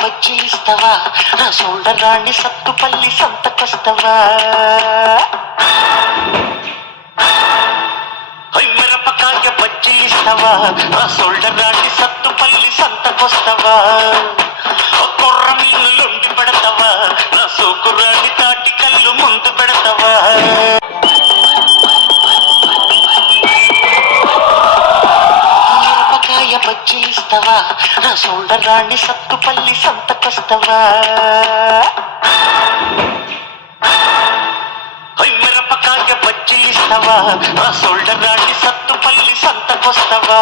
బజ్జీ ఇస్తావా నా షోల్డర్ రాణి సత్తుపల్లి సంతకొస్తావా మిరపకాయ బజ్జీ ఇస్తావా నా షోల్డర్ రాణి సత్తుపల్లి సంతకొస్తావా కొర్ర మీనులుండి పెడతావా నా సోకురాని తాటి కళ్ళు ముందు పెడతావా బజ్జీ ఇస్తావా నా షోల్డర్ రాణి సత్తుపల్లి సంతకొస్తావా మిరపకాయ బజ్జీ ఇస్తావా నా షోల్డర్ రాణి సత్తుపల్లి సంతకొస్తావా